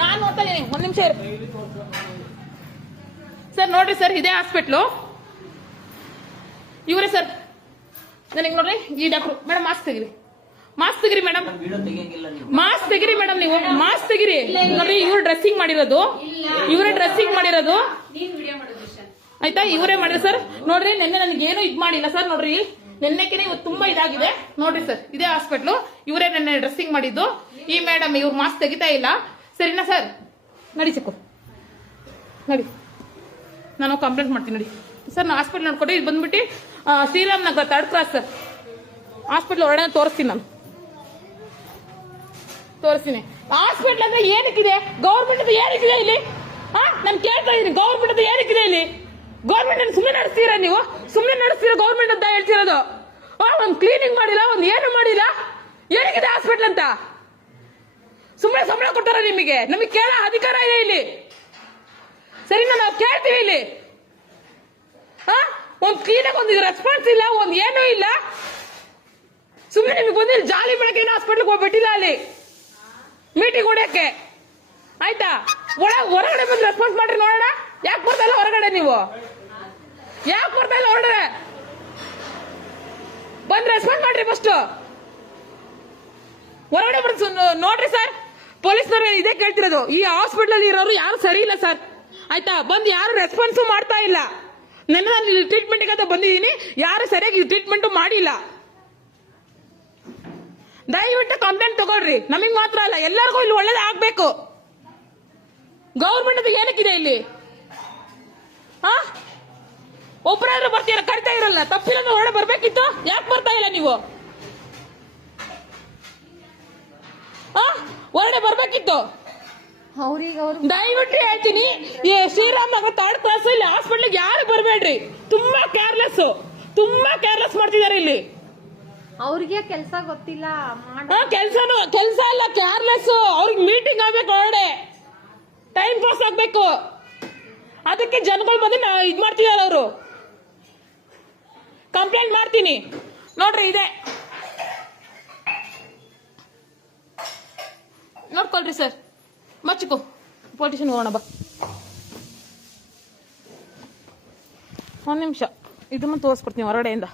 ನಾನು ನೋಡ್ತಾ ಇದೀನಿ, ಒಂದ್ ನಿಮಿಷ ಇರು ಸರ್. ನೋಡ್ರಿ ಸರ್, ಇದೇ ಹಾಸ್ಪಿಟ್ಲು, ಇವರೇ ಸರ್. ನನಗೆ ನೋಡ್ರಿ ಈ ಡಾಕ್ಟ್ರು. ಮೇಡಮ್ ಮಾಸ್ಕ್ ತೆಗಿರಿ, ಮಾಸ್ಕ್ ತೆಗಿರಿ ಮೇಡಮ್, ಮಾಸ್ಕ್ ತೆಗಿರಿ ಮೇಡಮ್, ನೀವು ಮಾಸ್ಕ್ ತೆಗಿರಿ. ನೋಡ್ರಿ ಇವ್ರು ಡ್ರೆಸ್ಸಿಂಗ್ ಮಾಡಿರೋದು, ಇವರೇ ಡ್ರೆಸ್ಸಿಂಗ್ ಮಾಡಿರೋದು ಆಯ್ತಾ, ಇವರೇ ಮಾಡಿದ್ರು ಸರ್. ನೋಡ್ರಿ ನಿನ್ನೆ ನನಗೆ ಏನು ಇದ್ ಮಾಡಿಲ್ಲ ಸರ್. ನೋಡ್ರಿ ನಿನ್ನೆಕಿನ ಇವತ್ತು ತುಂಬಾ ಇದಾಗಿದೆ. ನೋಡ್ರಿ ಸರ್, ಇದೇ ಹಾಸ್ಪಿಟ್ಲು, ಇವರೇ ನೆನ್ನೆ ಡ್ರೆಸ್ಸಿಂಗ್ ಮಾಡಿದ್ದು. ಈ ಮೇಡಮ್ ಇವ್ರು ಮಾಸ್ಕ್ ತೆಗಿತಾ ಇಲ್ಲ, ಸರಿನಾ ಸರ್? ನಡಿ ಚಕ್ಕು, ನಡಿ, ನಾನು ಕಂಪ್ಲೇಂಟ್ ಮಾಡ್ತೀನಿ ನೋಡಿ ಸರ್. ನಾನು ಹಾಸ್ಪಿಟ್ಲ್ ನೋಡ್ಕೊಡಿ, ಇದು ಬಂದ್ಬಿಟ್ಟು ಶ್ರೀರಾಮ್ ನಗರ 3rd ಕ್ರಾಸ್ ಸರ್. ಹಾಸ್ಪಿಟ್ಲ್ ಹೊರಗಡೆ ತೋರಿಸ್ತೀನಿ, ನಾನು ತೋರಿಸ್ತೀನಿ. ಹಾಸ್ಪಿಟ್ಲ್ ಅಂದ್ರೆ ಏನಕ್ಕಿದೆ? ಗೌರ್ಮೆಂಟ್ ಏನಕ್ಕಿದೆ ಇಲ್ಲಿ? ನಾನು ಕೇಳ್ತಾ ಇದೀನಿ, ಗೌರ್ಮೆಂಟ್ ಏನಕ್ಕಿದೆ ಇಲ್ಲಿ? ಗೌರ್ಮೆಂಟ್ ಸುಮ್ಮನೆ ನಡೆಸ್ತೀರಾ ನೀವು? ಸುಮ್ಮನೆ ನಡೆಸ್ತೀರಾ ಗೌರ್ಮೆಂಟ್ ಅಂತ ಹೇಳ್ತಿರೋದು? ಒಂದು ಕ್ಲೀನಿಂಗ್ ಮಾಡಿಲ್ಲ, ಒಂದು ಏನು ಮಾಡಿಲ್ಲ, ಏನಕ್ಕಿದೆ ಹಾಸ್ಪಿಟ್ಲ್ ಅಂತ? ಸುಮ್ಮನೆ ಸಂಬಳ ಕೊಟ್ಟಾರ ನಿಮಗೆ? ನಮಗೆ ಕೇಳೋ ಅಧಿಕಾರ ಇದೆ ಇಲ್ಲಿ, ಸರಿನಾ? ನಾವು ಕೇಳ್ತೀವಿ ಇಲ್ಲಿ. ಒಂದು ಕ್ಲೀನಾಗಿ ಒಂದು ರೆಸ್ಪಾನ್ಸ್ ಇಲ್ಲ, ಒಂದು ಏನೂ ಇಲ್ಲ. ಸುಮ್ಮನೆ ನಿಮಗೆ ಬಂದಿಲ್ಲ ಜಾಲಿ ಬೆಳಗ್ಗೆ ಏನೋ ಹಾಸ್ಪಿಟ್ಲ್ಗೆ ಹೋಗ್ಬಿಟ್ಟಿಲ್ಲ ಅಲ್ಲಿ ಮೀಟಿಂಗ್ ಹೊಡೆಯಕ್ಕೆ, ಆಯ್ತಾ? ಹೊರಗಡೆ ಬಂದು ರೆಸ್ಪಾನ್ಸ್ ಮಾಡ್ರಿ ನೋಡೋಣ. ಯಾಕೆ ಬರ್ತಾ ಇಲ್ಲ ಹೊರಗಡೆ? ನೀವು ಯಾಕೆ ಬರ್ತಾ ಇಲ್ಲ ಹೊರಗಡೆ? ಬಂದು ರೆಸ್ಪಾನ್ಸ್ ಮಾಡ್ರಿ ಫಸ್ಟ್. ಹೊರಗಡೆ ಬಂದು ನೋಡ್ರಿ ಸರ್, ಪೊಲೀಸ್ನವ್ರು ಇದೇ ಕೇಳ್ತಿರೋದು. ಈ ಹಾಸ್ಪಿಟಲ್ ಅಲ್ಲಿ ಇರೋರು ಯಾರು ಸರಿ ಇಲ್ಲ ಸರ್, ಆಯ್ತಾ? ಬಂದು ಯಾರು ರೆಸ್ಪಾನ್ಸು ಮಾಡ್ತಾ ಇಲ್ಲ. ನನ್ನ ನಾನು ಟ್ರೀಟ್ಮೆಂಟ್ ಅಂತ ಬಂದಿದ್ದೀನಿ, ಯಾರು ಸರಿಯಾಗಿ ಟ್ರೀಟ್ಮೆಂಟ್ ಮಾಡಿಲ್ಲ. ದಯವಿಟ್ಟು ಕಂಪ್ಲೇಂಟ್ ತಗೊಳ್ರಿ, ನಮಗ್ ಮಾತ್ರ ಅಲ್ಲ ಎಲ್ಲರಿಗೂ ಇಲ್ಲಿ ಒಳ್ಳೇದು ಆಗ್ಬೇಕು. ಗೌರ್ಮೆಂಟ್ ಏನಕ್ಕಿದೆ ಇಲ್ಲಿ? ಒಬ್ಬರಾದ್ರೂ ಬರ್ತೀರ, ಕರಿತಾ ಇರಲ್ಲ, ತಪ್ಪಿಲ್ಲ ಹೊರಗಡೆ ಬರ್ಬೇಕಿತ್ತು, ಯಾಕೆ ಬರ್ತಾ ಇಲ್ಲ ನೀವು? ಹೊರಗಡೆ ಬರ್ಬೇಕಿತ್ತು. ದಯವಿಟ್ಟು ಹೇಳ್ತೀನಿ, ಈ ಶ್ರೀರಾಮ್ ನಗರ 3rd ಕ್ರಾಸ್ ಇಲ್ಲಿ ಹಾಸ್ಪಿಟ್ಲಿಗೆ ಯಾರು ಬರಬೇಡ್ರಿ. ತುಂಬಾ ಕೇರ್ಲೆಸ್ ಮಾಡ್ತಿದ್ದಾರೆ ಇಲ್ಲಿ. ಅವ್ರಿಗೆ ಕೆಲಸ ಗೊತ್ತಿಲ್ಲ, ಕೆಲಸ ಇಲ್ಲ, ಕೇರ್ಲೆಸ್. ಅವ್ರಿಗೆ ಮೀಟಿಂಗ್ ಆಗ್ಬೇಕು, ಹೊರಗಡೆ ಟೈಮ್ ಪಾಸ್ ಆಗ್ಬೇಕು. ಅದಕ್ಕೆ ಜನಗಳು ಬಂದು ಇದ್ ಮಾಡ್ತಿದ್ದಾರೆ. ಅವರು ಕಂಪ್ಲೇಂಟ್ ಮಾಡ್ತೀನಿ ನೋಡ್ರಿ, ಇದೆ ನೋಡ್ಕೊಳ್ರಿ ಸರ್. ಮಚ್ಚಿಕೋ, ಪೊಲಿಟಿಷನ್ ಹೋಗೋಣ ಬಾ. ಒಂದು ನಿಮಿಷ, ಇದನ್ನು ತೋರಿಸ್ಕೊಡ್ತೀನಿ ಹೊರಗಡೆಯಿಂದ.